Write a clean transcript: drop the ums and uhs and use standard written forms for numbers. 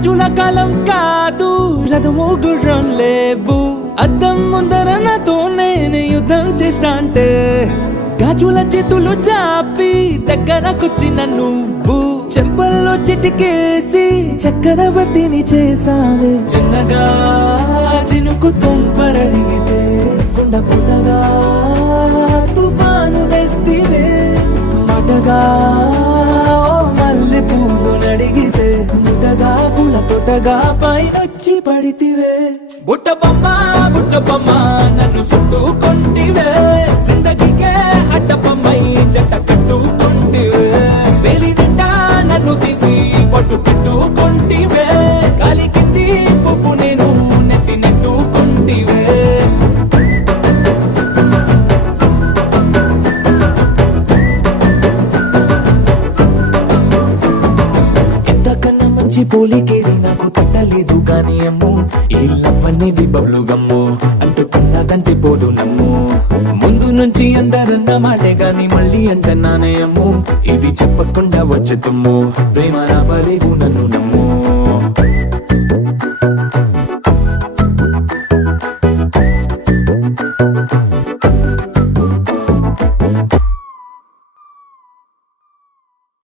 రాజుల కాలం కాదు, రథము గుర్రం లేవు. అద్దం ముందర నాతో నేను యుద్ధం చేస్తా అంటే గాజుల చేతులు చాపి దగ్గరకొచ్చిన నువ్వు చెంపల్లో చిటికేసి చక్రవర్తిని చేసావే. చిన్నగా చినుకు తుంపరడిగితే కుండ పుటగా తుఫాను తెస్తివే. మాటగా మల్లె పువ్వు నడిగితే ముటగా పుల తొటగా పైనొచ్చి పడితివే. బుట్ట బొమ్మ నన్ను చుట్టుకొంటివే. జిందగీకే అడ్డపమ్మై జంట కట్టుకొంటివే. వేలి నిండా నన్ను తీసి పట్టు పెట్టుకొంటివే. గాలి కింది పువ్వు నేను నెత్తి నెట్టుకొంటివే. ఎంతకన్నా మంచి పోలికేది నాకు తట్టలేదు గాని అమ్ము. ఈ లవ్ అనేది బబ్లు గమ్ము, అంటుకున్నదంటే పోదు నమ్ము. ముందు నుంచి అందరన్న మాటే గాని మళ్ళీ అంటున్నానే అమ్ము. ఇది చెప్పకుండా వచ్చే తుమ్ము, ప్రేమ రాపలేవు నన్ను నమ్ము.